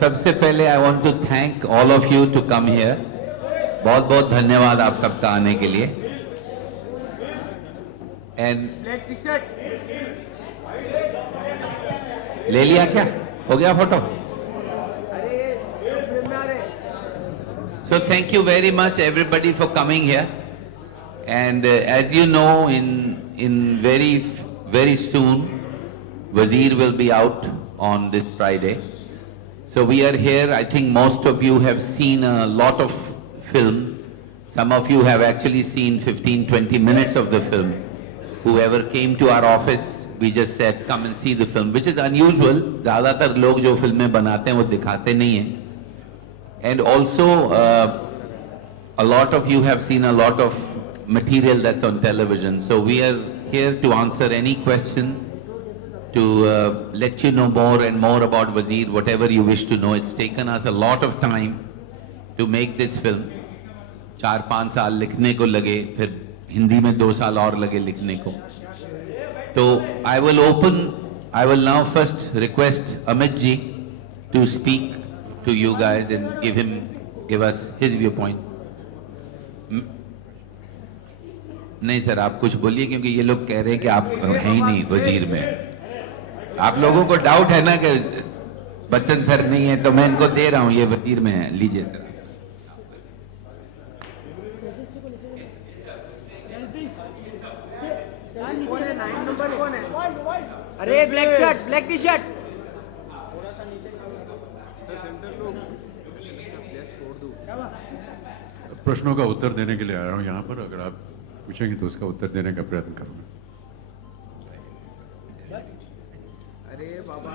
सबसे पहले I want to thank all of you to come here. बहुत बहुत धन्यवाद आप सबका आने के लिए. एंड ले लिया क्या? हो गया photo? So thank you very much everybody for coming here. And as you know, in very soon, Wazir will be out on this Friday. So we are here. I think most of you have seen a lot of film. Some of you have actually seen 15-20 minutes of the film. Whoever came to our office, we just said, come and see the film, which is unusual. ज़्यादातर लोग जो फिल्में बनाते हैं वो दिखाते नहीं हैं. And also, a lot of you have seen a lot of material that's on television. So we are here to answer any questions, to let you know more and more about Wazir, whatever you wish to know. It's taken us a lot of time to make this film. 4-5 साल लिखने को लगे, फिर हिंदी में 2 साल और लगे लिखने को. तो I will now first request Amit ji to speak to you guys and give us his viewpoint. नहीं सर, आप कुछ बोलिए, क्योंकि ये लोग कह रहे हैं कि आप हैं ही नहीं वजीर में. आप लोगों को डाउट है ना कि बच्चन सर नहीं है, तो मैं इनको दे रहा हूँ, ये वजीर में है. लीजिए सर. अरे ब्लैक टी शर्ट. प्रश्नों का उत्तर देने के लिए आया हूँ यहाँ पर. अगर आप पूछेंगे तो उसका उत्तर देने का प्रयत्न करूँगा. अरे बाबा.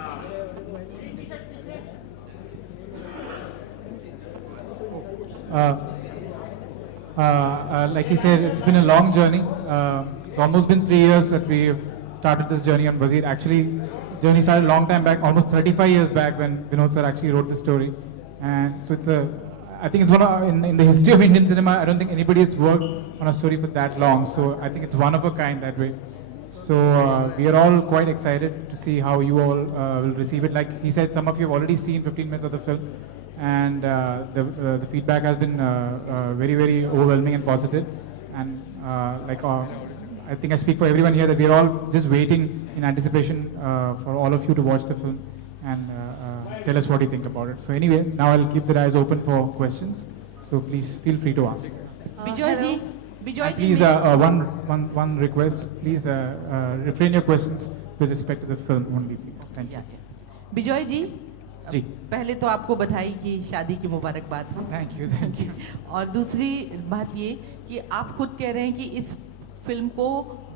Like he said, it's been a long journey. It's almost been 3 years that we've started this journey on Wazir. Actually, journey started a long time back, almost 35 years back, when Vinod sir actually wrote the story. And so I think it's one of, in the history of Indian cinema, I don't think anybody has worked on a story for that long. So I think it's one of a kind that way. So we are all quite excited to see how you all will receive it. Like he said, some of you have already seen 15 minutes of the film, and the feedback has been very, very overwhelming and positive. And I think I speak for everyone here that we are all just waiting in anticipation for all of you to watch the film and tell us what you think about it. So anyway, now I'll keep the eyes open for questions. So please feel free to ask. Bijoy ji, Please, one request. Please refrain your questions with respect to the film only, please. Thank you. Bijoy जी, जी. पहले तो आपको बधाई की शादी की मुबारकबाद. Thank you, thank you. और दूसरी बात ये कि आप खुद कह रहे हैं कि इस फिल्म को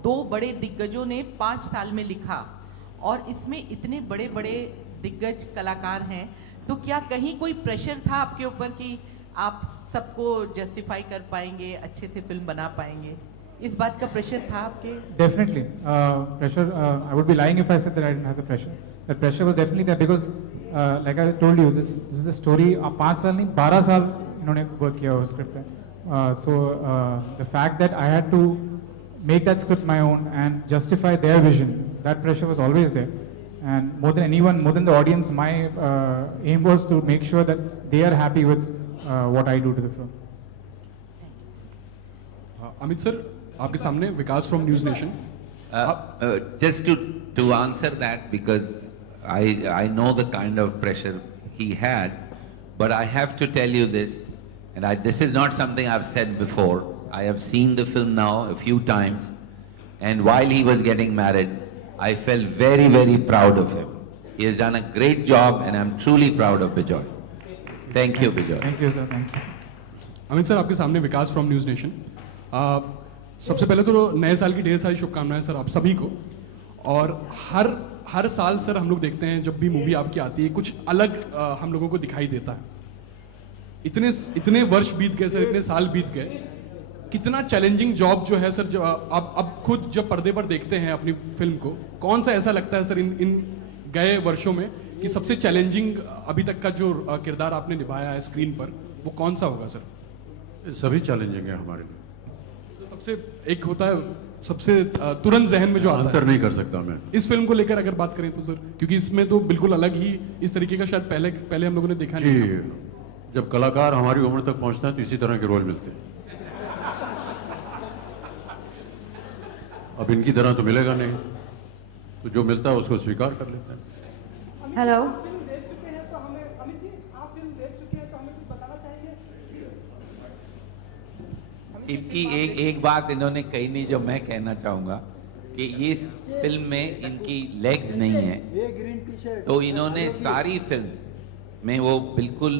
2 बड़े दिग्गजों ने 5 साल में लिखा, और इसमें इतने बड़े बड़े दिग्गज कलाकार हैं, तो क्या कहीं कोई प्रेशर था आपके ऊपर कि आप सबको जस्टिफाई कर पाएंगे, अच्छे से फिल्म बना पाएंगे? इस बात का प्रेशर था आपके? Definitely. Pressure, I would be lying if I said that I didn't have the pressure. The pressure was definitely there because, like I told you, this is a story. 5 साल नहीं, 12 साल इन्होंने work किया उस script पे. So the fact that I had to make that script my own and justify their vision, that pressure was always there. And more than anyone, more than the audience, my aim was to make sure that they are happy with what I do to the film. Amit sir, आपके सामने Vikas from News Nation. Just to answer that, because I know the kind of pressure he had, but I have to tell you this, and this is not something I've said before. I have seen the film now a few times, and while he was getting married, I felt very, very proud of him. He has done a great job, and I'm truly proud of Bijoy. Thank you, Bijoy. Thank you, sir. Thank you. Amit sir, आपके सामने Vikas from News nation. सबसे पहले तो नए साल की ढेर सारी शुभकामनाएं सर आप सभी को. और हर साल सर हम लोग देखते हैं जब भी मूवी आपकी आती है कुछ अलग हम लोगों को दिखाई देता है. इतने वर्ष बीत गए सर, इतने साल बीत गए. कितना चैलेंजिंग जॉब जो है सर, जो अब खुद जब पर्दे पर देखते हैं अपनी फिल्म को, कौन सा ऐसा लगता है सर इन गए वर्षों में कि सबसे चैलेंजिंग अभी तक का जो किरदार आपने निभाया है स्क्रीन पर, वो कौन सा होगा सर? सभी चैलेंजिंग है हमारे लिए. सबसे एक होता है सबसे तुरंत जहन में जो आता अंतर है नहीं कर सकता मैं। इस फिल्म को लेकर अगर बात करें तो सर, क्योंकि इसमें तो बिल्कुल अलग ही इस तरीके का शायद पहले पहले हम लोगों ने देखा जी, नहीं था। जब कलाकार हमारी उम्र तक पहुंचता है तो इसी तरह के रोल मिलते हैं। अब इनकी तरह तो मिलेगा नहीं, तो जो मिलता है उसको स्वीकार कर लेते हैं। हेलो इनकी एक बात इन्होंने कही नहीं जो मैं कहना चाहूंगा कि इस फिल्म में इनकी लेग्स नहीं है, तो इन्होंने सारी फिल्म में वो बिल्कुल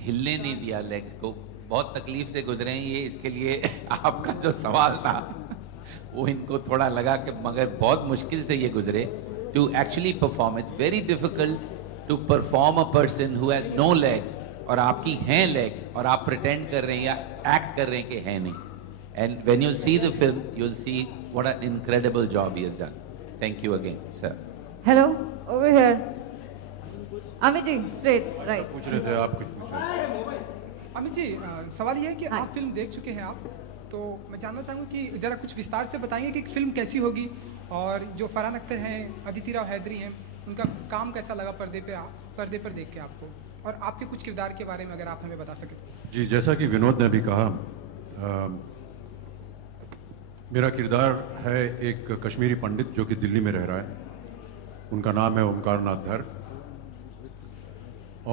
हिलने नहीं दिया लेग्स को। बहुत तकलीफ से गुजरे हैं ये, इसके लिए आपका जो सवाल था वो इनको थोड़ा लगा कि मगर बहुत मुश्किल से ये गुजरे to actually perform. It's very difficult to perform a person who has no legs और आपकी हैं लेग्स और आप प्रिटेंड कर रहे हैं या एक्ट कर रहे हैं कि है नहीं। And when you see the film you will see what an incredible job he has done. Thank you again sir. Hello over here Amit ji straight right पूछ रहे थे आप कुछ पूछ रहे थे। अमित जी सवाल ये है कि हाँ। आप फिल्म देख चुके हैं आप, तो मैं जानना चाहूँगा कि जरा कुछ विस्तार से बताएंगे कि फिल्म कैसी होगी और जो फरहान अख्तर हैं, अदिति राव हैदरी हैं, उनका काम कैसा लगा पर्दे पर देख के आपको, और आपके कुछ किरदार के बारे में अगर आप हमें बता सकें तो। जी, जैसा कि विनोद ने अभी कहा, मेरा किरदार है एक कश्मीरी पंडित जो कि दिल्ली में रह रहा है। उनका नाम है ओमकार नाथ धर,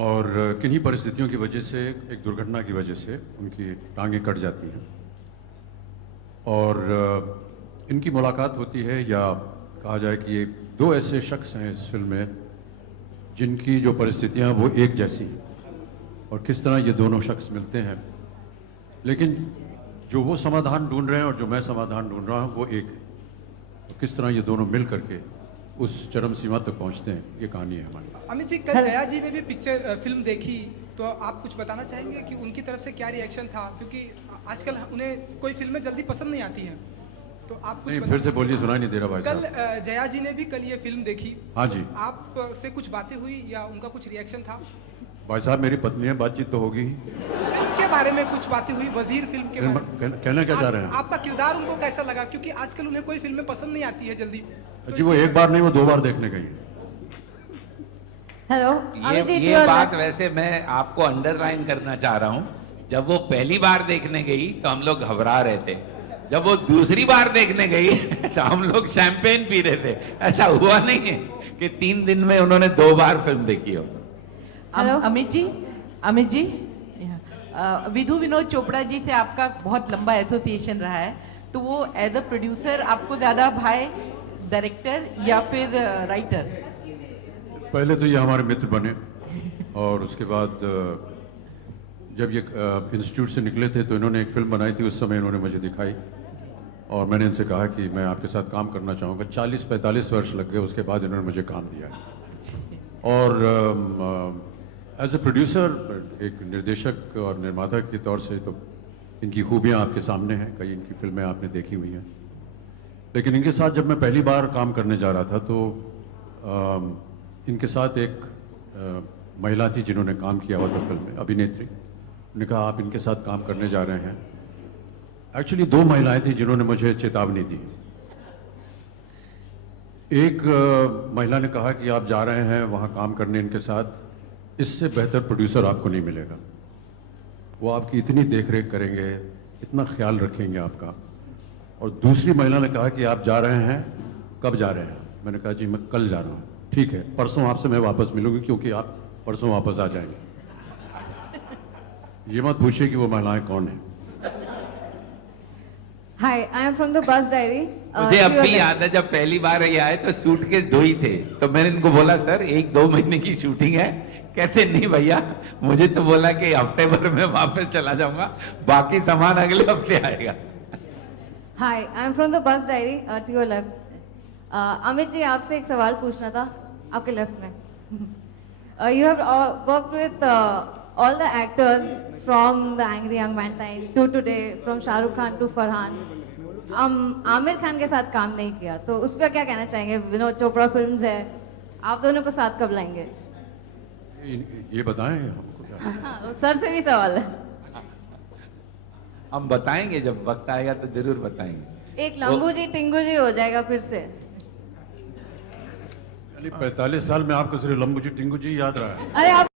और किन्हीं परिस्थितियों की वजह से, एक दुर्घटना की वजह से उनकी टांगें कट जाती हैं और इनकी मुलाकात होती है, या कहा जाए कि ये दो ऐसे शख्स हैं इस फिल्म में जिनकी जो परिस्थितियां वो एक जैसी हैं, और किस तरह ये दोनों शख्स मिलते हैं, लेकिन जो वो समाधान ढूंढ रहे हैं और जो मैं समाधान ढूंढ रहा हूँ वो एक है। तो किस तरह ये दोनों मिल करके उस चरम सीमा तक पहुँचते हैं, ये कहानी है हमारी। अमित जी, कल जया जी ने भी फिल्म देखी, तो आप कुछ बताना चाहेंगे कि उनकी तरफ से क्या रिएक्शन था, क्योंकि आजकल उन्हें कोई फिल्में जल्दी पसंद नहीं आती हैं, तो आप कुछ नहीं, फिर से बोलिए, सुनाई नहीं दे रहा भाई कल साहब। जया जी ने भी कल ये फिल्म देखी, हाँ जी आप से कुछ बातें हुई या उनका कुछ रिएक्शन था? भाई साहब, मेरी पत्नी है, बातचीत तो होगी ही। फिल्म के बारे में कुछ बातें हुई, वजीर फिल्म के बारे में कहना क्या चाह रहे हैं? आपका किरदार उनको कैसा लगा, क्योंकि आजकल उन्हें कोई फिल्में पसंद नहीं आती है जल्दी, तो जी, वो एक बार नहीं, वो 2 बार देखने गई है। हेलो अमित जी ये बात वैसे मैं आपको अंडरलाइन करना चाह रहा हूँ। जब वो पहली बार देखने गई तो हम लोग घबरा रहे थे, जब वो दूसरी बार देखने गई तो हम लोग शैंपेन पी रहे थे। ऐसा हुआ नहीं है कि 3 दिन में उन्होंने 2 बार फिल्म देखी हो। हेलो। अमित जी विधु विनोद चोपड़ा जी से आपका बहुत लंबा एसोसिएशन रहा है, तो वो एज अ प्रोड्यूसर आपको ज्यादा भाई, डायरेक्टर या फिर राइटर? पहले तो ये हमारे मित्र बने, और उसके बाद जब ये इंस्टीट्यूट से निकले थे तो इन्होंने एक फिल्म बनाई थी, उस समय इन्होंने मुझे दिखाई और मैंने इनसे कहा कि मैं आपके साथ काम करना चाहूँगा। 40-45 वर्ष लग गए, उसके बाद इन्होंने मुझे काम दिया। और एज ए प्रोड्यूसर, एक निर्देशक और निर्माता के तौर से तो इनकी खूबियाँ आपके सामने हैं, कई इनकी फिल्में आपने देखी हुई हैं। लेकिन इनके साथ जब मैं पहली बार काम करने जा रहा था तो इनके साथ एक महिला थी जिन्होंने काम किया हुआ था फिल्म में, अभिनेत्री। उन्होंने कहा आप इनके साथ काम करने जा रहे हैं। एक्चुअली 2 महिलाएं थी जिन्होंने मुझे चेतावनी दी। एक महिला ने कहा कि आप जा रहे हैं वहाँ काम करने इनके साथ, इससे बेहतर प्रोड्यूसर आपको नहीं मिलेगा, वो आपकी इतनी देखरेख करेंगे, इतना ख्याल रखेंगे आपका। और दूसरी महिला ने कहा कि आप जा रहे हैं, कब जा रहे हैं? मैंने कहा जी मैं कल जा रहा हूँ। ठीक है, परसों आपसे मैं वापस मिलूंगी क्योंकि आप परसों वापस आ जाएंगे। ये मत पूछिए कि वो महिलाएं कौन हैं। Hi I am from the bus diary. मुझे अब भी याद है जब पहली बार ये आए तो सूट के 2 ही थे, तो मैंने इनको बोला सर 1-2 महीने की शूटिंग है। कहते नहीं भैया, मुझे तो बोला कि हफ्ते भर में वापस चला जाऊंगा, बाकी सामान अगले हफ्ते आएगा। Hi I am from the bus diary to your left. Amit ji, आपसे एक सवाल पूछना था, आपके लेफ्ट में। You have worked with all the actors from the Angry Young Man time to today, from Shahrukh Khan to Farhan. Aamir Khan के साथ काम नहीं किया, तो उस पर क्या कहना चाहेंगे? विनोद चोपड़ा फिल्म्स है, आप दोनों को साथ कब लाएंगे? ये बताएं हमको क्या? सर से भी सवाल है। हम बताएंगे, जब वक्त आएगा तो जरूर बताएंगे। एक लंबू जी टिंगू जी हो जाएगा फिर से। 45 साल में आपको सिर्फ लंबू जी टिंगू जी याद रहा है। अरे आप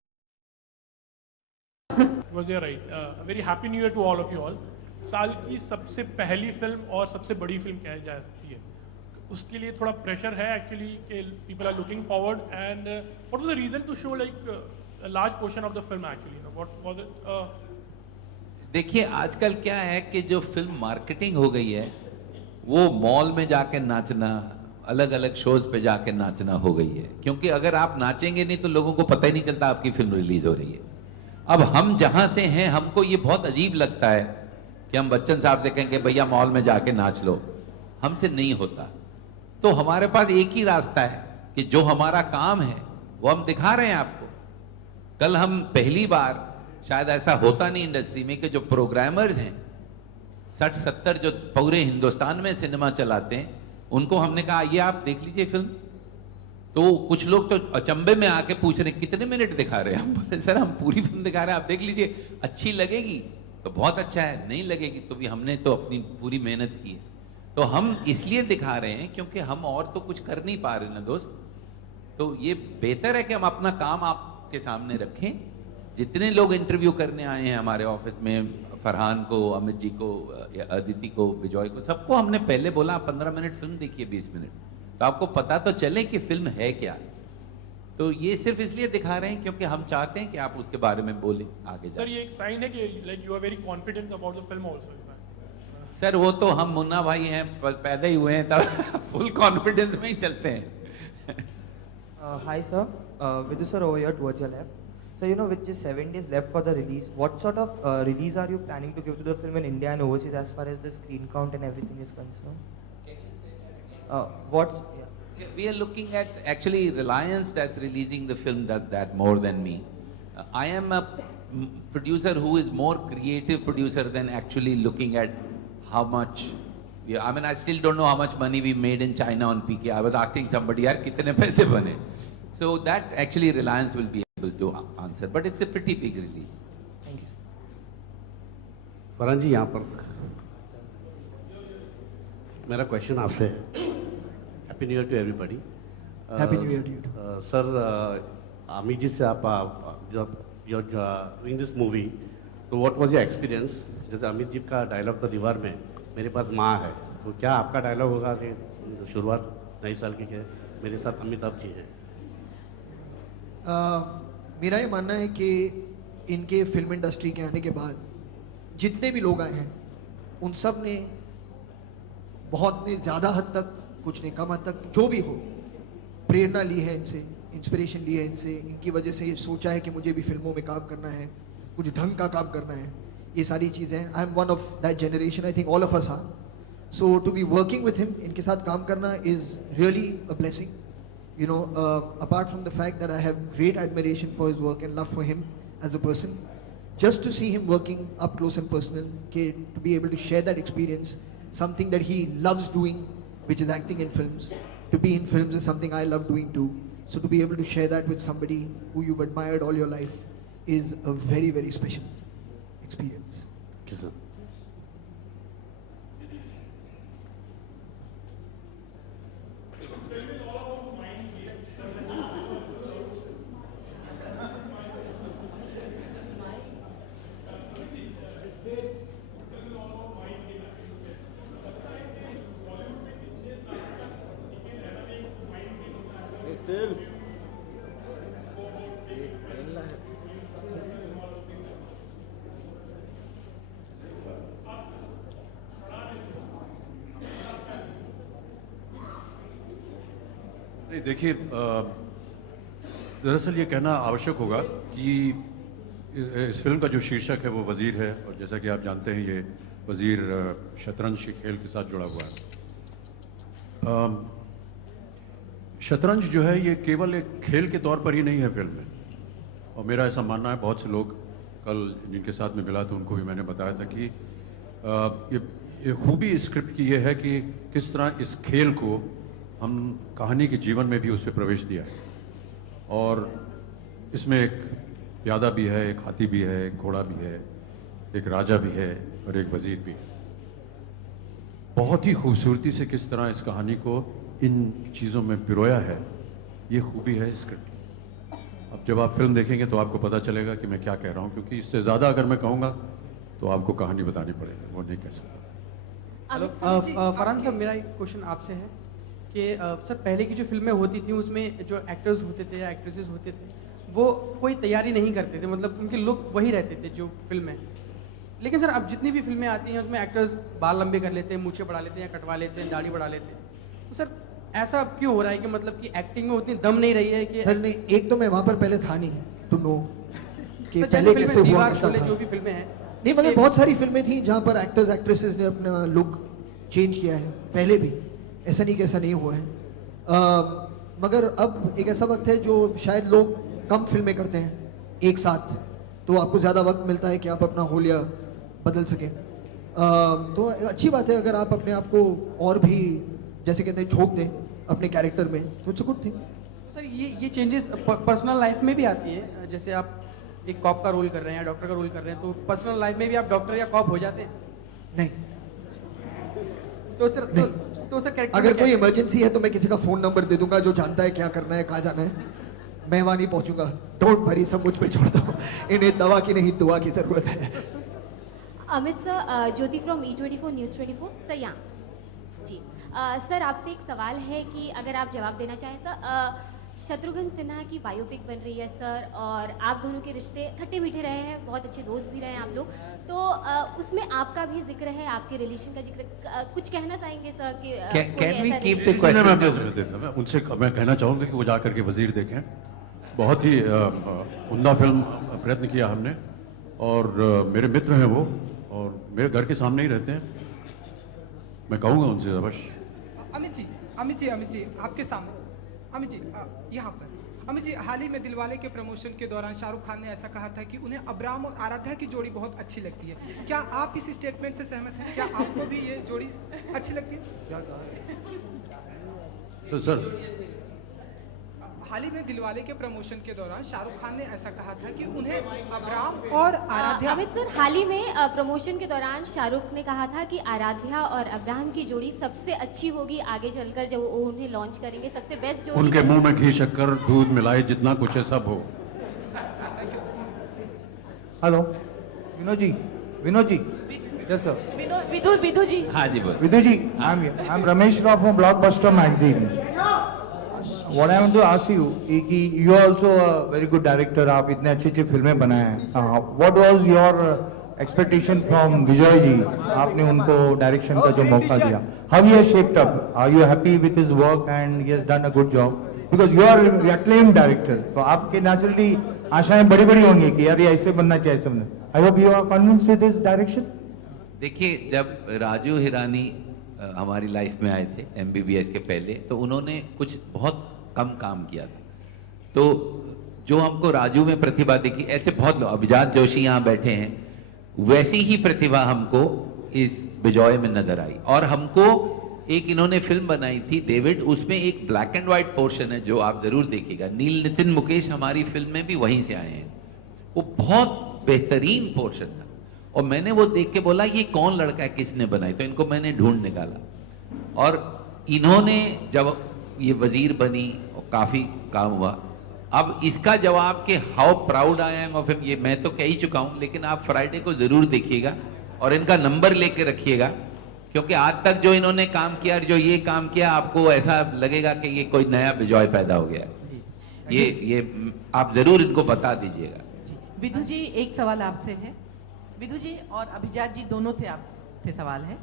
Was you're right. A very happy new year to all of you all. साल की सबसे पहली फिल्म और सबसे बड़ी फिल्म कही जा सकती है, उसके लिए थोड़ा प्रेशर है एक्चुअली कि people are looking forward and what was the reason to show like a large portion of the film actually, you know, what was it? देखिए आजकल क्या है कि जो फिल्म मार्केटिंग हो गई है वो मॉल में जाके नाचना, अलग अलग शोज पे जाके नाचना हो गई है, क्योंकि अगर आप नाचेंगे नहीं तो लोगों को पता ही नहीं चलता आपकी फिल्म रिलीज हो रही है। अब हम जहां से हैं हमको ये बहुत अजीब लगता है कि हम बच्चन साहब से कहेंगे भैया मॉल में जाके नाच लो, हमसे नहीं होता। तो हमारे पास एक ही रास्ता है कि जो हमारा काम है वो हम दिखा रहे हैं आपको। कल हम पहली बार, शायद ऐसा होता नहीं इंडस्ट्री में, कि जो प्रोग्रामर्स हैं 60-70 जो पूरे हिंदुस्तान में सिनेमा चलाते हैं, उनको हमने कहा ये आप देख लीजिए फिल्म। तो कुछ लोग तो अचंभे में आके पूछ रहे कितने मिनट दिखा रहे हैं हम। सर हम पूरी फिल्म दिखा रहे हैं, आप देख लीजिए, अच्छी लगेगी तो बहुत अच्छा है, नहीं लगेगी तो भी हमने तो अपनी पूरी मेहनत की है। तो हम इसलिए दिखा रहे हैं क्योंकि हम और तो कुछ कर नहीं पा रहे ना दोस्त। तो ये बेहतर है कि हम अपना काम आपके सामने रखें। जितने लोग इंटरव्यू करने आए हैं हमारे ऑफिस में, फरहान को, अमित जी को, अदिति को, विजय को, सबको हमने पहले बोला 15 मिनट फिल्म देखिए, 20 मिनट, तो आपको पता तो चले कि फिल्म है क्या। तो ये सिर्फ इसलिए दिखा रहे हैं क्योंकि हम चाहते हैं कि आप उसके बारे में बोलें आगे सर जाके। ये एक साइन है कि like you are very confident about the film also. Sir वो तो हम मुन्ना भाई हैं, पैदा ही हुए हैं तब फुल कॉन्फिडेंस में ही चलते हैं। Hi sir, Vidhu sir over here towards your left. So you know with just 7 days left for the release, what sort of release are you planning to give to the film in India and overseas as far as the screen count and everything is concerned? What's yeah. We are looking at, actually Reliance that's releasing the film does that more than me. I am a producer who is more creative producer than actually looking at how much. I mean, I still don't know how much money we made in China on PK. I was asking somebody, yaar kitne paise bane? So that actually Reliance will be able to answer, but it's a pretty big release. Thank you. Farhan जी यहाँ पर मेरा question आपसे, happy new year to everybody. Happy New Year to you. Sir Amit ji से आप जब doing this movie, तो what was your experience? जैसे अमित जी का डायलॉग था दीवार में, मेरे पास माँ है, तो क्या आपका डायलॉग होगा कि शुरुआत नए साल की है मेरे साथ अमिताभ जी हैं? मेरा ये मानना है कि इनके फिल्म इंडस्ट्री के आने के बाद जितने भी लोग आए हैं उन सब ने बहुत ने ज़्यादा हद तक, कुछ ने कम हद तक, जो भी हो, प्रेरणा ली है इनसे, इंस्पिरेशन ली है इनसे, इनकी वजह से ये सोचा है कि मुझे भी फिल्मों में काम करना है, कुछ ढंग का काम करना है, ये सारी चीज़ें। I am one of that generation, I think all of us are. So to be working with him, इनके साथ काम करना is really a blessing, you know, apart from the fact that I have great admiration for his work and love for him as a person, just to see him working up close and personal, to be able to share that experience, something that he loves doing, which is acting in films, to be in films is something I love doing too. So to be able to share that with somebody who you've admired all your life is a very, very special experience. Thank you, sir. नहीं देखिए, दरअसल ये कहना आवश्यक होगा कि इस film का जो शीर्षक है वो वज़ीर है, और जैसा कि आप जानते हैं ये वज़ीर शतरंज के खेल के साथ जुड़ा हुआ है। शतरंज जो है ये केवल एक खेल के तौर पर ही नहीं है फिल्म में, और मेरा ऐसा मानना है, बहुत से लोग कल जिनके साथ में मिला तो उनको भी मैंने बताया था कि ये खूबी इस स्क्रिप्ट की ये है कि किस तरह इस खेल को हम कहानी के जीवन में भी उससे प्रवेश दिया है। और इसमें एक प्यादा भी है, एक हाथी भी है, एक घोड़ा भी है, एक राजा भी है, और एक वजीर भी। बहुत ही खूबसूरती से किस तरह इस कहानी को इन चीज़ों में पिरोया है, ये खूबी है स्क्रिप्ट। अब जब आप फिल्म देखेंगे तो आपको पता चलेगा कि मैं क्या कह रहा हूँ, क्योंकि इससे ज़्यादा अगर मैं कहूँगा तो आपको कहानी बतानी पड़ेगी, वो नहीं कह सकता। हेलो फरहान साहब, मेरा एक क्वेश्चन आपसे है कि सर पहले की जो फिल्में होती थी उसमें जो एक्टर्स होते थे या एक्ट्रेसेस होते थे वो कोई तैयारी नहीं करते थे, मतलब उनके लुक वही रहते थे जो फिल्म है। लेकिन सर अब जितनी भी फिल्में आती हैं उसमें एक्टर्स बाल लंबे कर लेते हैं, मूछें बढ़ा लेते हैं या कटवा लेते हैं, दाढ़ी बढ़ा लेते हैं। तो सर ऐसा अब क्यों हो रहा है कि मतलब कि एक्टिंग में उतनी दम नहीं रही है कि सर नहीं, एक तो मैं वहाँ पर पहले था नहीं टू नो कि तो पहले जैसे कैसे फिल्में हुआ दीवार, करता शोले, था। जो भी फिल्में हैं नहीं, मतलब बहुत सारी फिल्में थी जहाँ पर एक्टर्स एक्ट्रेसेस ने अपना लुक चेंज किया है पहले भी, ऐसा नहीं कि ऐसा नहीं हुआ है। मगर अब एक ऐसा वक्त है जो शायद लोग कम फिल्में करते हैं एक साथ, तो आपको ज़्यादा वक्त मिलता है कि आप अपना होलिया बदल सकें। तो अच्छी बात है अगर आप अपने आप को और भी जैसे कहते हैं झोंक दें अपने कैरेक्टर में, तो it's a good thing. Sir ये चेंजेस पर्सनल लाइफ में भी आती है, जैसे आप एक कॉप का रोल कर रहे हैं या डॉक्टर का रोल कर रहे हैं, तो पर्सनल लाइफ में भी आप डॉक्टर या कॉप हो जाते हैं? नहीं। तो सर तो सर कैरेक्टर अगर कोई इमरजेंसी है तो मैं किसी का फोन नंबर दे दूंगा जो जानता है क्या करना है, कहाँ जाना है। मैं वहाँ नहीं पहुंचूंगा, डोंट वरी, सब मुझ पे छोड़ता हूँ। इन्हें दवा की नहीं दुआ की जरूरत है। Amit sir, Jyoti from E24 news 24 sir यहाँ जी। सर आपसे एक सवाल है कि अगर आप जवाब देना चाहें सर। शत्रुघ्न सिन्हा की बायोपिक बन रही है सर, और आप दोनों के रिश्ते खट्टे मीठे रहे हैं, बहुत अच्छे दोस्त भी रहे हैं आप लोग, तो उसमें आपका भी जिक्र है, आपके रिलेशन का जिक्र, कुछ कहना चाहेंगे सर कि कैन वी कीप द मैं उनसे मैं कहना चाहूँगा कि वो जा करके वजीर देखें। बहुत ही उम्दा फिल्म प्रयत्न किया हमने, और मेरे मित्र हैं वो, और मेरे घर के सामने ही रहते हैं। मैं कहूँगा उनसे अवश्य। अमित जी आपके सामने, अमित जी यहाँ पर। अमित जी, हाल ही में दिलवाले के प्रमोशन के दौरान शाहरुख खान ने ऐसा कहा था कि उन्हें अब्राम और आराध्या की जोड़ी बहुत अच्छी लगती है। क्या आप इस स्टेटमेंट से सहमत हैं? क्या आपको भी ये जोड़ी अच्छी लगती है? तो सर हाल ही में दिलवाले के प्रमोशन के दौरान शाहरुख खान ने ऐसा कहा था कि उन्हें अब्राम और आराध्या। अमित सर, हाल ही में प्रमोशन के दौरान शाहरुख ने कहा था कि आराध्या और अब्राहम की जोड़ी सबसे अच्छी होगी आगे चलकर, जब वो उन्हें लॉन्च करेंगे, सबसे बेस्ट जोड़ी। उनके मुंह में घी शक्कर दूध मिलाए जितना कुछ है सब हो। Hello Vinod ji yes sir. Vidhu ji. हाँ जी बोल। Vidhu ji, I am Ramesh Rao from Blockbuster magazine. What I want to ask you कि you are also a very good director, आप इतने अच्छी फिल्में बनाए हैं। What was your expectation from Vijay ji? आपने उनको डायरेक्शन का जो मौका दिया, how he has shaped up? Are you happy with his work and he has done a good job? Because you are an acclaimed director, तो आपके naturally आशाएं बड़ी-बड़ी होंगी कि यार ये ऐसे बनना चाहिए सबने। I hope you are convinced with his direction. देखिए, जब राजू हिरानी हमारी लाइफ में आए थे MBBS के पहले, तो उन्होंने कुछ बहुत कम काम किया था, तो जो हमको राजू में प्रतिभा दिखी, ऐसे बहुत लोग, अभिजात जोशी यहाँ बैठे हैं, वैसी ही प्रतिभा हमको इस विजय में नजर आई। और हमको एक इन्होंने फिल्म बनाई थी डेविड, उसमें एक ब्लैक एंड व्हाइट पोर्शन है जो आप जरूर देखिएगा। नील नितिन मुकेश हमारी फिल्म में भी वहीं से आए हैं, वो बहुत बेहतरीन पोर्शन था। और मैंने वो देख के बोला ये कौन लड़का है, किसने बनाई, तो इनको मैंने ढूंढ निकाला। और इन्होंने जब ये वजीर बनी और काफी काम हुआ। अब इसका जवाब कि how proud I am of him, ये मैं तो कह ही चुका हूं, लेकिन आप फ्राइडे को जरूर देखिएगा और इनका नंबर लेके रखिएगा, क्योंकि आज तक जो इन्होंने काम किया, जो ये काम किया, आपको ऐसा लगेगा कि ये कोई नया विजय पैदा हो गया। ये आप जरूर इनको बता दीजिएगा। विधु जी, एक सवाल आपसे है। विधु जी और अभिजात जी दोनों से आपसे सवाल है।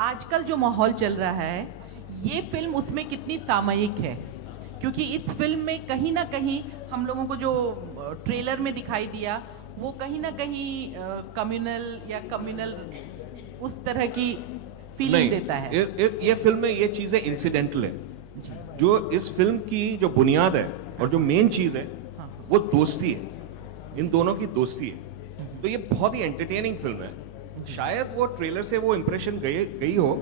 आजकल जो माहौल चल रहा है, ये फिल्म उसमें कितनी सामयिक है? क्योंकि इस फिल्म में कहीं ना कहीं हम लोगों को जो ट्रेलर में दिखाई दिया, वो कहीं ना कहीं कम्युनल उस तरह की फीलिंग देता है। ये फिल्म में ये चीजें इंसिडेंटल है। जो इस फिल्म की जो बुनियाद है और जो मेन चीज है, वो दोस्ती है, इन दोनों की दोस्ती है। तो ये बहुत ही एंटरटेनिंग फिल्म है। शायद वो ट्रेलर से वो इंप्रेशन गई हो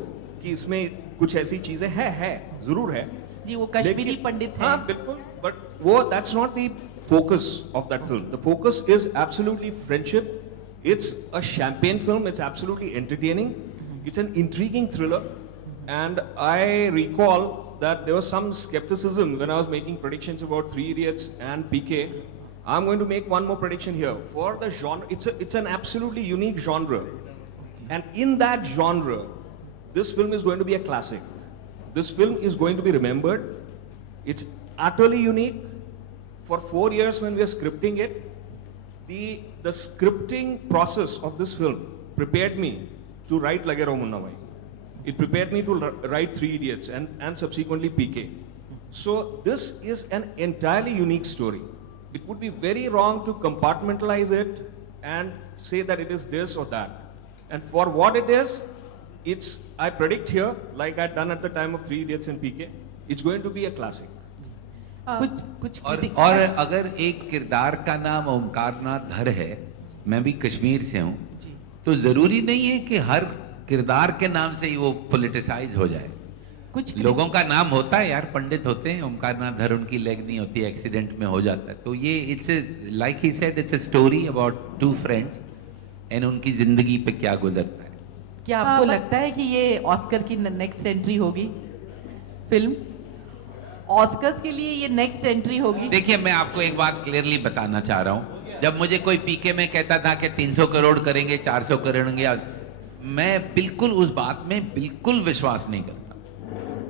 कि इसमें कुछ ऐसी चीजें है जरूर है जी, वो कश्मीरी पंडित है। हाँ बिल्कुल, बट वो that's not the focus of that film. The focus is absolutely friendship It's a champagne film. It's absolutely entertaining. It's an intriguing thriller. And I recall that there was some skepticism when I was making predictions about Three Idiots and PK. I'm going to make one more prediction here. For the genre, it's an absolutely unique genre. And in that genre, this film is going to be a classic. This film is going to be remembered. It's utterly unique. For 4 years when we are scripting it, the scripting process of this film prepared me to write Lage Raho Munna Bhai. It prepared me to write Three Idiots and subsequently PK. So this is an entirely unique story. It would be very wrong to compartmentalize it and say that it is this or that. And for what it is, I predict here, like I'd done at the time of Three Idiots and PK, it's going to be a classic. कुछ और अगर एक किरदार का नाम ओमकारनाथ धर है, मैं भी कश्मीर से हूँ, तो जरूरी नहीं है कि हर किरदार के नाम से ही वो पॉलिटिसाइज हो जाए. कुछ लोगों का नाम होता है यार, पंडित होते हैं, ओमकारनाथ धर उनकी लेग नहीं होती, एक्सीडेंट में हो जाता है. तो ये it's like he said, it's a story about two friends and उनकी जिंदगी पे क्या गुजरता है. क्या आपको लगता है कि ये ऑस्कर की नेक्स्ट एंट्री होगी फिल्म? ऑस्कर के लिए ये नेक्स्ट एंट्री होगी? देखिए, मैं आपको एक बात क्लियरली बताना चाह रहा हूं. जब मुझे कोई पीके में कहता था कि 300 करोड़ करेंगे, 400 करेंगे, मैं बिल्कुल उस बात में बिल्कुल विश्वास नहीं करता.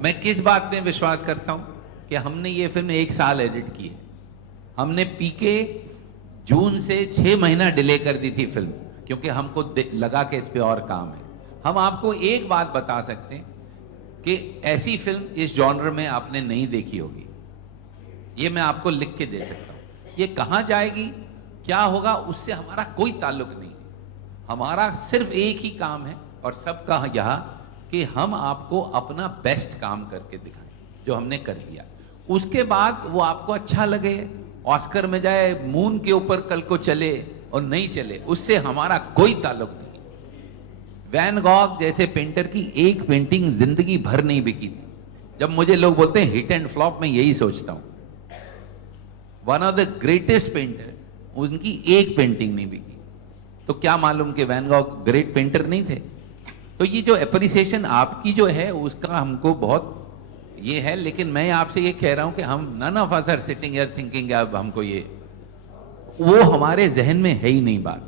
मैं किस बात में विश्वास करता हूं कि हमने ये फिल्म 1 साल एडिट की है. हमने पीके जून से 6 महीना डिले कर दी थी फिल्म, क्योंकि हमको लगा कि इस पे और काम है. हम आपको एक बात बता सकते हैं कि ऐसी फिल्म इस जॉनर में आपने नहीं देखी होगी. ये मैं आपको लिख के दे सकता हूं. ये कहां जाएगी, क्या होगा, उससे हमारा कोई ताल्लुक नहीं है. हमारा सिर्फ एक ही काम है और सबका यह कि हम आपको अपना बेस्ट काम करके दिखाएं, जो हमने कर लिया. उसके बाद वो आपको अच्छा लगे, ऑस्कर में जाए, मून के ऊपर कल को चले और नहीं चले, उससे हमारा कोई ताल्लुक नहीं. वैन गॉग जैसे पेंटर की एक पेंटिंग जिंदगी भर नहीं बिकी थी. जब मुझे लोग बोलते हैं हिट एंड फ्लॉप, मैं यही सोचता हूं. One of the greatest painters, उनकी एक पेंटिंग नहीं बिकी. तो क्या मालूम कि वैन गॉग ग्रेट पेंटर नहीं थे. तो ये जो एप्रिसिएशन आपकी जो है उसका हमको बहुत ये है. लेकिन मैं आपसे ये कह रहा हूं कि हम none of us are sitting here thinking अब हमको ये, वो हमारे जहन में है ही नहीं बात.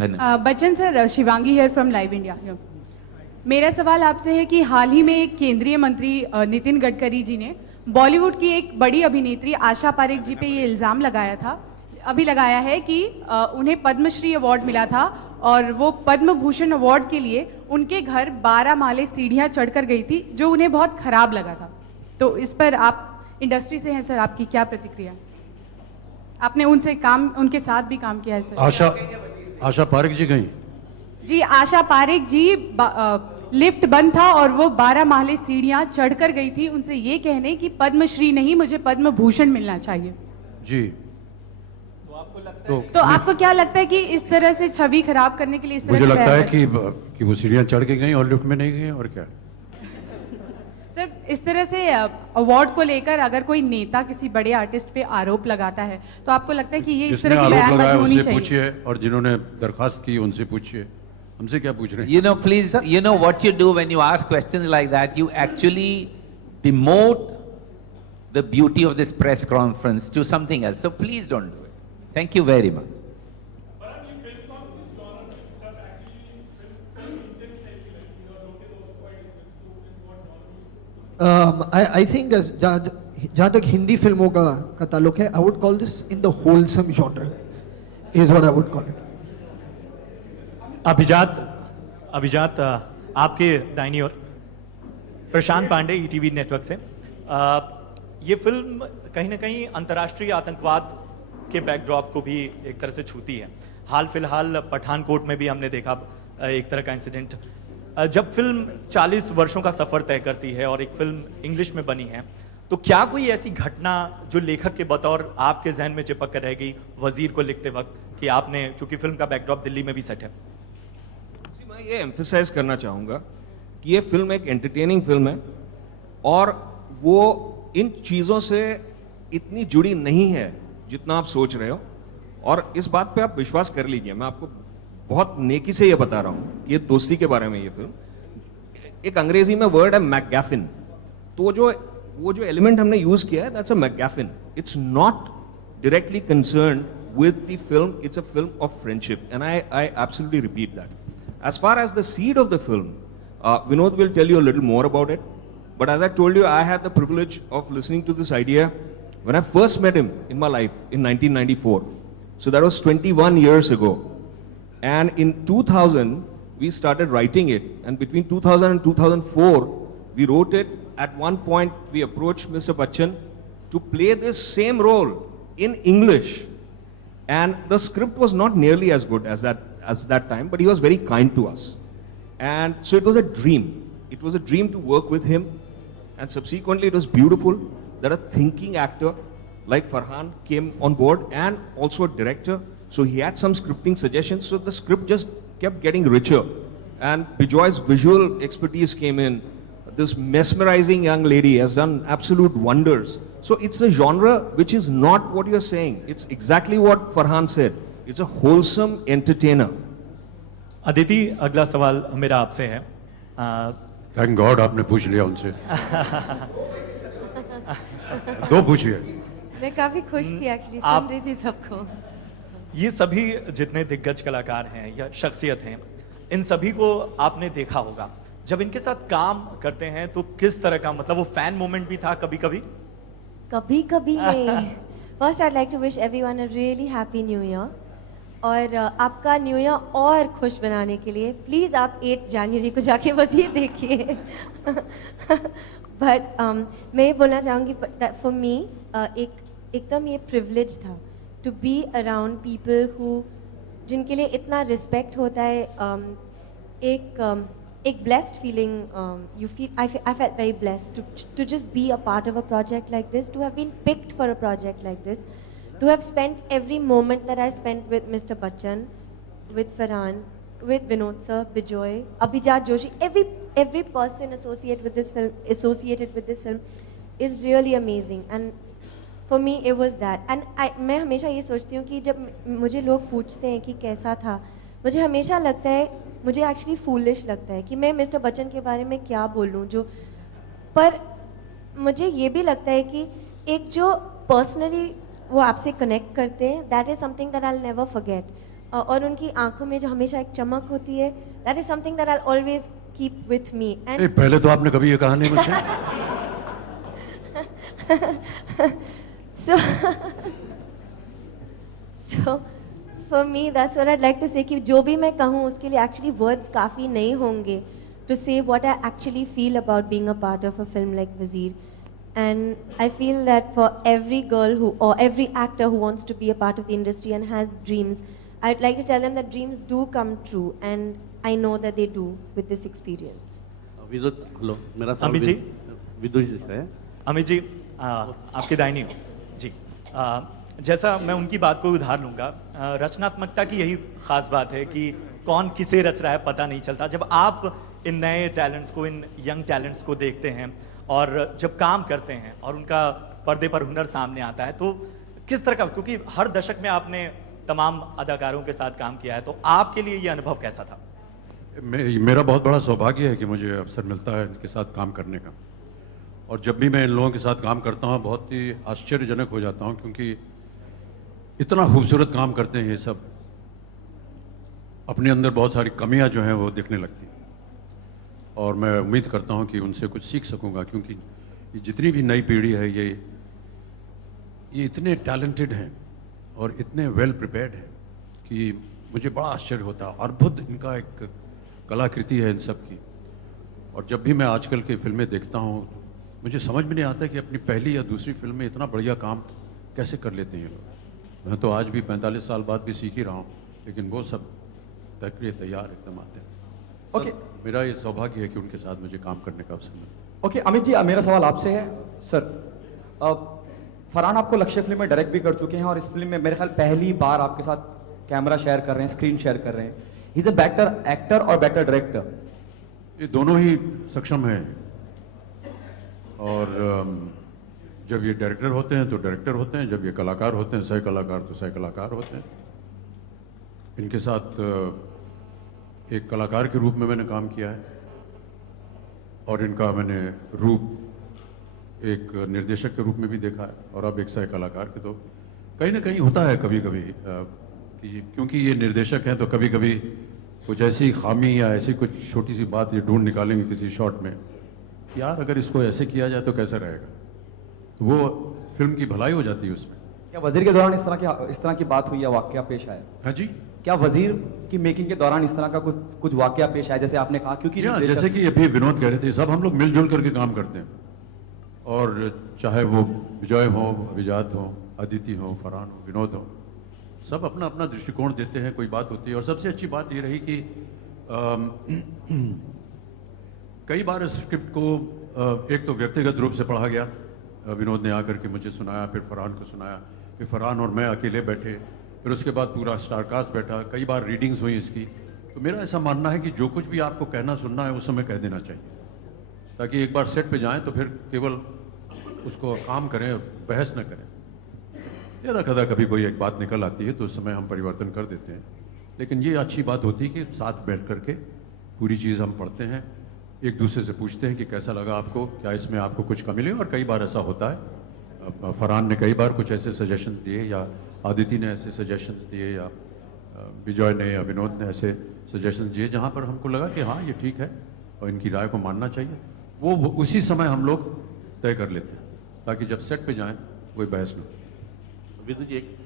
Bachchan sir, Shivangi here from live India. मेरा सवाल आपसे है कि हाल ही में एक केंद्रीय मंत्री नितिन गडकरी जी ने बॉलीवुड की एक बड़ी अभिनेत्री आशा पारेख जी पे ये इल्ज़ाम लगाया है कि उन्हें पद्मश्री अवार्ड मिला था और वो पद्म भूषण अवार्ड के लिए उनके घर 12 माले सीढ़ियां चढ़कर गई थी, जो उन्हें बहुत खराब लगा था. तो इस पर आप इंडस्ट्री से हैं सर, आपकी क्या प्रतिक्रिया? आपने उनके साथ भी काम किया है सर. आशा पारेख जी गई जी. आशा पारेख जी लिफ्ट बंद था और वो 12 माले सीढ़ियां चढ़कर गई थी, उनसे ये कहने कि पद्मश्री नहीं, मुझे पद्म भूषण मिलना चाहिए जी. तो आपको क्या लगता है कि इस तरह से छवि खराब करने के लिए इस तरह मुझे लगता है कि वो सीढ़ियां चढ़ के गई और लिफ्ट में नहीं गई, और क्या. सर, इस तरह से अवार्ड को लेकर अगर कोई नेता किसी बड़े आर्टिस्ट पे आरोप लगाता है, तो आपको लगता है कि ये इस तरह की बयानबाजी होनी चाहिए? पूछिए, और जिन्होंने दरखास्त की उनसे पूछिए, हमसे क्या पूछ रहे हैं. You know, please, you know what you do when you ask questions like that, you actually demote the beauty of this press conference to something else. So please don't do it. Thank you very much. I think जहाँ तक हिंदी फिल्मों का ताल्लुक है, I would call this in the wholesome genre, is what I would call it. अभिजात आपके दाहिनी ओर, प्रशांत Pandey, ETV network से. ये फिल्म कहीं ना कहीं अंतर्राष्ट्रीय आतंकवाद के बैकड्रॉप को भी एक तरह से छूती है. हाल फिलहाल पठानकोट में भी हमने देखा एक तरह का इंसिडेंट. जब फिल्म 40 वर्षों का सफर तय करती है और एक फिल्म इंग्लिश में बनी है, तो क्या कोई ऐसी घटना जो लेखक के बतौर आपके जहन में चिपक कर रह गई वजीर को लिखते वक्त, कि आपने, क्योंकि फिल्म का बैकड्रॉप दिल्ली में भी सेट है? मैं ये एम्फसाइज करना चाहूँगा कि ये फिल्म एक एंटरटेनिंग फिल्म है और वो इन चीज़ों से इतनी जुड़ी नहीं है जितना आप सोच रहे हो. और इस बात पे आप विश्वास कर लीजिए, मैं आपको बहुत नेकी से ये बता रहा हूँ, ये दोस्ती के बारे में ये फिल्म, एक अंग्रेजी में वर्ड है मैकगैफिन, तो वो जो एलिमेंट हमने यूज किया है, that's a MacGuffin. It's not directly concerned with the film, it's a film of friendship, and I absolutely repeat that. As far as the seed of the film, Vinod will tell you a little more about it, but as I told you, I had the privilege of listening to this idea when I first met him in my life in 1994. So that was 21 years ago. And in 2000, we started writing it, and between 2000 and 2004, we wrote it. At one point, we approached Mr. Bachchan to play this same role in English, and the script was not nearly as good as that time, but he was very kind to us, and so it was a dream. It was a dream to work with him, and subsequently it was beautiful that a thinking actor like Farhan came on board, and also a director, so he had some scripting suggestions, so the script just kept getting richer, and Bijoy's visual expertise came in. This mesmerizing young lady has done absolute wonders. So it's a genre which is not what you're saying. It's exactly what Farhan said. It's a wholesome entertainer. Aditi, अगला सवाल मेरा आपसे है. Thank God आपने पूछ लिया उनसे. दो पूछिए. मैं काफी खुश थी एक्चुअली, सुन रही थी सबको. ये सभी जितने दिग्गज कलाकार हैं या शख्सियत हैं, इन सभी को आपने देखा होगा. जब इनके साथ काम करते हैं तो किस तरह का, मतलब वो फैन मोमेंट भी था कभी कभी? कभी कभी नहीं. First I like to wish everyone a really happy new year, और आपका न्यू ईयर और खुश बनाने के लिए प्लीज़ आप 8 जनवरी को जाके वज़ीर देखिए. बट मैं ये बोलना चाहूँगी, फॉर मी एकदम ये प्रिविलेज था to be around people who, जिनके लिए इतना रिस्पेक्ट होता है. एक blessed feeling, I felt very blessed to just be a part of a project like this, to have been picked for a project like this, to have spent every moment that I spent with Mr. Bachchan, with Farhan, with Vinod sir, Bijoy, Abhijat Joshi, every person associated with this film is really amazing, and for me it was that. And मैं हमेशा ये सोचती हूँ कि जब मुझे लोग पूछते हैं कि कैसा था, मुझे हमेशा लगता है, मुझे एक्चुअली फूलिश लगता है कि मैं मिस्टर बच्चन के बारे में क्या बोलूं, पर मुझे ये भी लगता है कि एक जो पर्सनली वो आपसे कनेक्ट करते हैं, that is something that I will never forget. और उनकी आंखों में जो हमेशा एक चमक होती है, that is something that I will always keep with me. And पहले तो आपने कभी ये कहा नहीं मुझे. so for me that's what I'd like to say, कि जो भी मैं कहूँ उसके लिए actually words काफ़ी नहीं होंगे to say what I actually feel about being a part of a film like Wazeer. And I feel that for every girl or every actor who wants to be a part of the industry and has dreams, I'd like to tell them that dreams do come true, and I know that they do with this experience. Vidut, hello, मेरा अमित जी. विदुत जी से. अमित जी, आपके दाहिनी हो जी. जैसा मैं उनकी बात को उधार लूँगा, रचनात्मकता की यही खास बात है कि कौन किसे रच रहा है पता नहीं चलता. जब आप इन नए टैलेंट्स को, इन यंग टैलेंट्स को देखते हैं और जब काम करते हैं और उनका पर्दे पर हुनर सामने आता है, तो किस तरह का, क्योंकि हर दशक में आपने तमाम अदाकारों के साथ काम किया है, तो आपके लिए ये अनुभव कैसा था? मेरा बहुत बड़ा सौभाग्य है कि मुझे अवसर मिलता है इनके साथ काम करने का, और जब भी मैं इन लोगों के साथ काम करता हूँ बहुत ही आश्चर्यजनक हो जाता हूँ, क्योंकि इतना खूबसूरत काम करते हैं ये सब. अपने अंदर बहुत सारी कमियां जो हैं वो दिखने लगती हैं, और मैं उम्मीद करता हूं कि उनसे कुछ सीख सकूंगा, क्योंकि ये जितनी भी नई पीढ़ी है ये इतने टैलेंटेड हैं और इतने वेल प्रिपेयर्ड हैं कि मुझे बड़ा आश्चर्य होता है. अद्भुत इनका एक कलाकृति है इन सब की. और जब भी मैं आजकल की फिल्में देखता हूँ मुझे समझ में नहीं आता कि अपनी पहली या दूसरी फिल्म में इतना बढ़िया काम कैसे कर लेते हैं ये लोग. मैं तो आज भी 45 साल बाद भी सीख ही रहा हूँ, लेकिन वो सब प्रक्रिया तैयार एकदम आते हैं. ओके, मेरा ये सौभाग्य है कि उनके साथ मुझे काम करने का अवसर मिला. ओके, अमित जी, मेरा सवाल आपसे है. सर, फरहान आपको लक्ष्य फिल्म में डायरेक्ट भी कर चुके हैं, और इस फिल्म में मेरे ख्याल पहली बार आपके साथ कैमरा शेयर कर रहे हैं, स्क्रीन शेयर कर रहे हैं. He is a better actor और बेटर डायरेक्टर? ये दोनों ही सक्षम हैं, और जब ये डायरेक्टर होते हैं तो डायरेक्टर होते हैं, जब ये कलाकार होते हैं, सह कलाकार तो सह कलाकार होते हैं. इनके साथ एक कलाकार के रूप में मैंने काम किया है और इनका मैंने रूप एक निर्देशक के रूप में भी देखा है और अब एक सह कलाकार के। तो कहीं ना कहीं होता है कभी कभी कि क्योंकि ये निर्देशक हैं तो कभी कभी कुछ ऐसी खामी या ऐसी कुछ छोटी सी बात ये ढूंढ निकालेंगे किसी शॉट में कि यार अगर इसको ऐसे किया जाए तो कैसा रहेगा, तो वो फिल्म की भलाई हो जाती है उसमें। क्या वजीर के दौरान इस तरह की बात हुई या वाकया पेश आया? हाँ जी। क्या वजीर की मेकिंग के दौरान इस तरह का कुछ वाकया पेश आया, जैसे आपने कहा? क्योंकि जैसे कि अभी विनोद कह रहे थे, सब हम लोग मिलजुल करके काम करते हैं और चाहे वो विजय हो, अभिजात हो, अदिति हो, फरहान हो, विनोद हो, सब अपना अपना दृष्टिकोण देते हैं, कोई बात होती है। और सबसे अच्छी बात ये रही कि कई बार इस स्क्रिप्ट को एक तो व्यक्तिगत रूप से पढ़ा गया, विनोद ने आकर के मुझे सुनाया, फिर फरहान को सुनाया, फिर फरहान और मैं अकेले बैठे, फिर उसके बाद पूरा स्टारकास्ट बैठा, कई बार रीडिंग्स हुई इसकी। तो मेरा ऐसा मानना है कि जो कुछ भी आपको कहना सुनना है उस समय कह देना चाहिए, ताकि एक बार सेट पे जाएं तो फिर केवल उसको काम करें, बहस न करें। ज़्यादा कदा कभी कोई एक बात निकल आती है तो उस समय हम परिवर्तन कर देते हैं, लेकिन ये अच्छी बात होती है कि साथ बैठ करके पूरी चीज़ हम पढ़ते हैं, एक दूसरे से पूछते हैं कि कैसा लगा आपको, क्या इसमें आपको कुछ कमी लगी। और कई बार ऐसा होता है, फरहान ने कई बार कुछ ऐसे सजेशंस दिए या आदिति ने ऐसे सजेशंस दिए या विजय ने या विनोद ने ऐसे सजेशंस दिए जहाँ पर हमको लगा कि हाँ ये ठीक है और इनकी राय को मानना चाहिए। वो उसी समय हम लोग तय कर लेते हैं ताकि जब सेट पे जाएं कोई बहस न हो। विदु जी एक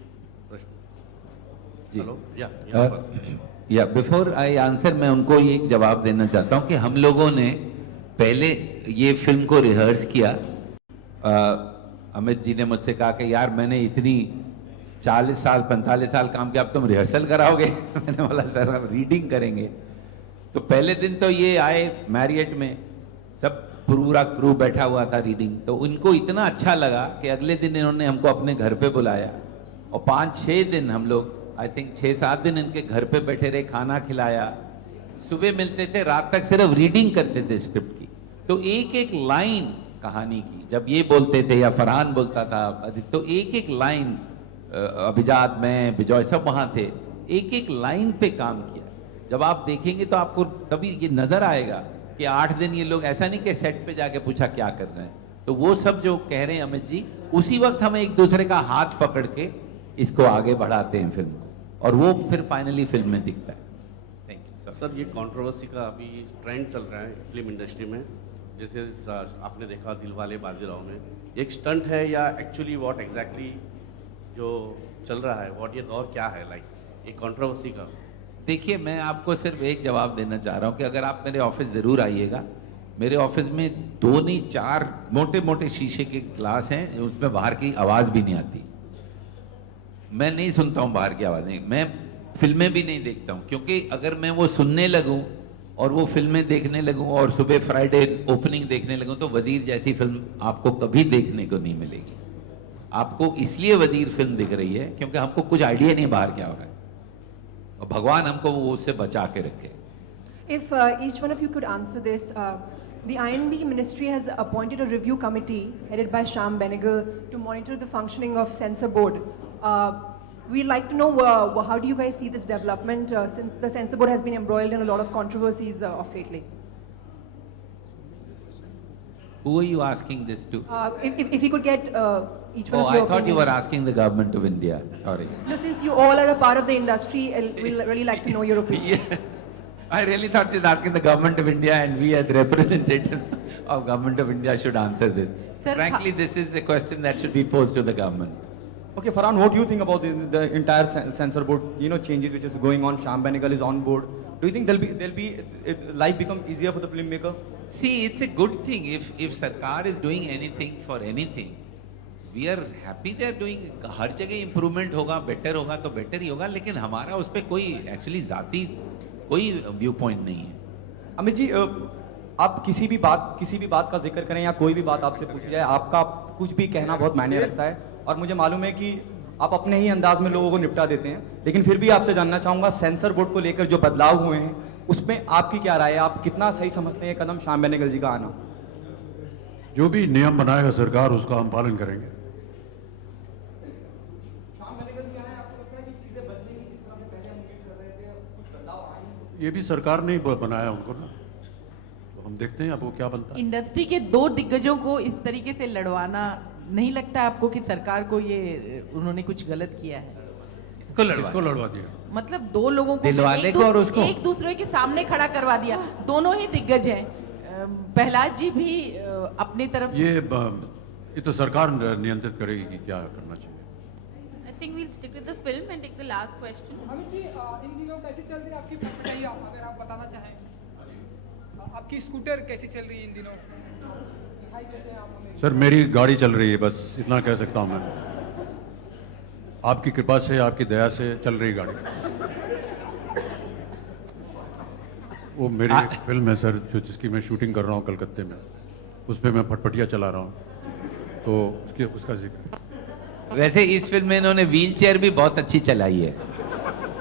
प्रश्न। हेलो या बिफोर आई आंसर, मैं उनको ये एक जवाब देना चाहता हूँ कि हम लोगों ने पहले ये फिल्म को रिहर्स किया। अमित जी ने मुझसे कहा कि यार मैंने इतनी 40 साल 45 साल काम किया, अब तुम रिहर्सल कराओगे? मैंने बोला सर हम रीडिंग करेंगे। तो पहले दिन तो ये आए मैरियट में, सब पूरा क्रू बैठा हुआ था रीडिंग, तो उनको इतना अच्छा लगा कि अगले दिन इन्होंने हमको अपने घर पे बुलाया और 5-6 दिन हम लोग, आई थिंक 6-7 दिन इनके घर पे बैठे रहे, खाना खिलाया, सुबह मिलते थे, रात तक सिर्फ रीडिंग करते थे स्क्रिप्ट की। तो एक एक लाइन कहानी की जब ये बोलते थे या फरहान बोलता था, तो एक एक लाइन, अभिजात, मैं, विजय सब वहां थे, एक एक लाइन पे काम किया। जब आप देखेंगे तो आपको तभी ये नजर आएगा कि 8 दिन ये लोग, ऐसा नहीं कि सेट पे जाके पूछा क्या कर रहे हैं। तो वो सब जो कह रहे हैं अमित जी, उसी वक्त हम एक दूसरे का हाथ पकड़ के इसको आगे बढ़ाते हैं फिल्म को, और वो फिर फाइनली फिल्म में दिखता है। Thank you sir. ये कंट्रोवर्सी का अभी ट्रेंड चल रहा है फिल्म इंडस्ट्री में, जैसे आपने देखा दिलवाले बाजीराव में, एक स्टंट है या एक्चुअली व्हाट एग्जैक्टली जो चल रहा है, व्हाट ये दौर क्या है, लाइक एक कंट्रोवर्सी का? देखिए, मैं आपको सिर्फ एक जवाब देना चाह रहा हूं कि अगर आप मेरे ऑफिस जरूर आइएगा, मेरे ऑफिस में 2 नहीं 4 मोटे मोटे शीशे के ग्लास हैं, उसमें बाहर की आवाज भी नहीं आती। मैं नहीं सुनता हूं बाहर की आवाजें, मैं फिल्में भी नहीं देखता हूं, क्योंकि अगर मैं वो सुनने लगूं और वो फिल्में देखने लगूं और सुबह फ्राइडे ओपनिंग देखने लगूं तो वजीर जैसी फिल्म आपको कभी देखने को नहीं मिलेगी। आपको इसलिए वजीर फिल्म दिख रही है क्योंकि हमको कुछ आइडिया नहीं बाहर क्या हो रहा है, और भगवान हमको वो उससे बचा के रखे। If each one of you could answer this, the INB Ministry has appointed a review committee headed by Shyam Benegal to monitor the functioning of Censor Board. We'd like to know how do you guys see this development since the Censor Board has been embroiled in a lot of controversies of lately? Who are you asking this to? If you could get each one of I your thought you were opinions. asking the government of India. Sorry. No, since you all are a part of the industry, we'll really like to know your opinion. I really thought she was asking the government of India, and we as representative of government of India should answer this. Sir, Frankly, this is a question that should be posed to the government. Okay, Farhan, what do you think about the entire censor board, changes which is going on? Shyam Benegal is on board. Do you think life become easier for the filmmaker? See, it's a good thing if Sarkar is doing anything for anything. We are happy they are doing. हर जगह improvement होगा, better होगा तो better ही होगा, लेकिन हमारा उस पे कोई actually जाती कोई व्यू पॉइंट नहीं है। अमित जी, आप किसी भी बात का जिक्र करें या कोई भी बात आपसे पूछी जाए, आपका कुछ भी कहना बहुत मायने रखता है, और मुझे मालूम है कि आप अपने ही अंदाज में लोगों को निपटा देते हैं, लेकिन फिर भी आपसे जानना चाहूंगा सेंसर बोर्ड को लेकर जो बदलाव हुए हैं उसमें आपकी क्या राय है? आप कितना सही समझते हैं कदम श्याम बेनेगल जी का आना? जो भी नियम बनाएगा सरकार उसका हम पालन करेंगे। ये भी सरकार ने ही बनाया उनको ना, तो हम देखते हैं अब वो क्या बनता है। इंडस्ट्री के दो दिग्गजों को इस तरीके से लड़वाना, नहीं लगता आपको कि सरकार को ये उन्होंने कुछ गलत किया है? इसको लड़वा दिया, मतलब दो लोगों को दिलवाले एक को और उसको। एक दूसरे के सामने खड़ा करवा दिया। दोनों ही दिग्गज हैं। प्रहलाद जी भी अपनी तरफ। ये तो सरकार नियंत्रित करेगी कि क्या करना चाहिए। I think we'll stick with the film and take the last question. Amit ji, इन दिनों कैसी चल रही है आपकी पटैया, अगर आप बताना चाहें? आपकी स्कूटर कैसी चल रही है इन दिनों? दिखाई देते हैं आप हमें। सर मेरी गाड़ी चल रही है, बस इतना कह सकता हूँ मैं। आपकी कृपा से, आपकी दया से चल रही गाड़ी। वो मेरी एक फिल्म है सर, जो जिसकी मैं शूटिंग कर रहा हूँ कलकत्ते में, उस पर मैं फटफटिया चला रहा हूँ, तो उसका जिक्र। वैसे इस फिल्म में इन्होंने व्हील चेयर भी बहुत अच्छी चलाई है,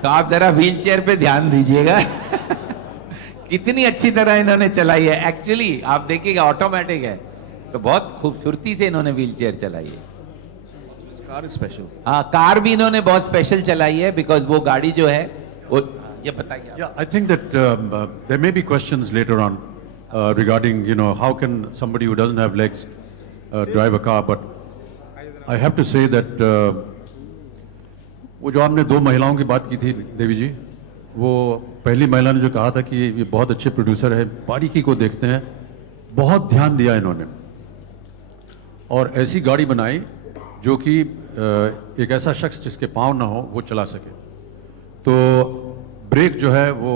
तो आप जरा व्हील चेयर पे ध्यान दीजिएगा। कितनी अच्छी तरह इन्होंने चलाई है। एक्चुअली आप देखिएगा ऑटोमेटिक है, तो बहुत खूबसूरती से इन्होंने व्हील चेयर चलाई है। Car special. हाँ, कार भी इन्होंने बहुत स्पेशल चलाई है, बिकॉज वो गाड़ी जो है वो, ये बताइए। Yeah, I think that there may be questions later on regarding, you know, how can somebody who doesn't have legs drive a car, but I have to say that वो जो आपने दो महिलाओं की बात की थी देवी जी, वो पहली महिला ने जो कहा था कि ये बहुत अच्छे प्रोड्यूसर है, बारीकी को देखते हैं, बहुत ध्यान दिया इन्होंने और ऐसी गाड़ी बनाई जो कि एक ऐसा शख्स जिसके पाँव ना हो वो चला सके। तो ब्रेक जो है वो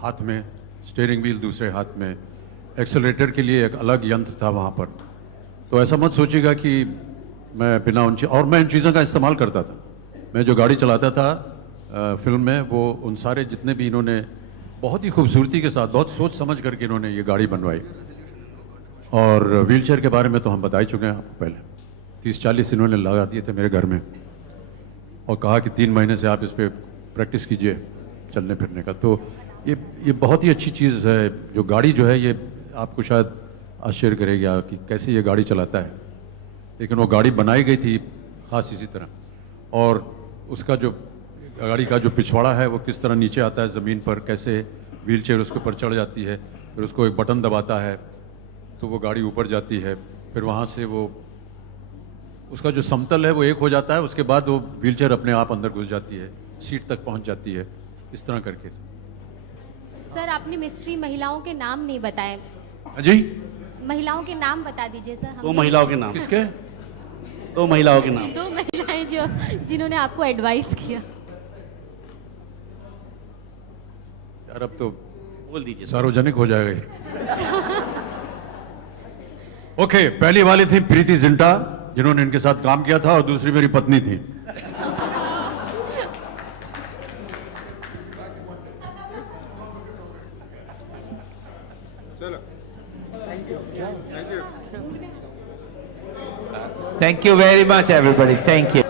हाथ में, स्टीयरिंग व्हील दूसरे हाथ में, एक्सेलरेटर के लिए एक अलग यंत्र था वहाँ पर। तो ऐसा मत सोचिएगा कि मैं बिना और मैं इन चीज़ों का इस्तेमाल करता था। मैं जो गाड़ी चलाता था फिल्म में, वो उन सारे जितने भी इन्होंने बहुत ही खूबसूरती के साथ, बहुत सोच समझ करके इन्होंने ये गाड़ी बनवाई। और व्हील चेयर के बारे में तो हम बता ही चुके हैं आपको पहले। 30-40 इन्होंने लगा दिए थे मेरे घर में और कहा कि 3 महीने से आप इस पर प्रैक्टिस कीजिए चलने फिरने का। तो ये बहुत ही अच्छी चीज़ है। जो गाड़ी जो है, ये आपको शायद आश्चर्य करेगी कि कैसे ये गाड़ी चलाता है, लेकिन वो गाड़ी बनाई गई थी ख़ास इसी तरह। और उसका जो गाड़ी का जो पिछवाड़ा है वो किस तरह नीचे आता है ज़मीन पर, कैसे व्हील चेयर उसके ऊपर चढ़ जाती है, फिर उसको एक बटन दबाता है तो वो गाड़ी ऊपर जाती है, फिर वहाँ से वो उसका जो समतल है वो एक हो जाता है, उसके बाद वो व्हील चेयर अपने आप अंदर घुस जाती है, सीट तक पहुँच जाती है, इस तरह करके। सर आपने मिस्ट्री महिलाओं के नाम नहीं बताए। जी, महिलाओं के नाम बता दीजिए सर। दो महिलाओं के नाम। किसके? दो महिलाओं के नाम। दो महिलाएं जो जिन्होंने आपको एडवाइस किया। यार अब तो बोल दीजिए, सार्वजनिक हो जाएगा। ओके, पहली वाली थी प्रीति जिंटा, जिन्होंने इनके साथ काम किया था, और दूसरी मेरी पत्नी थी। Thank you very much, everybody. Thank you.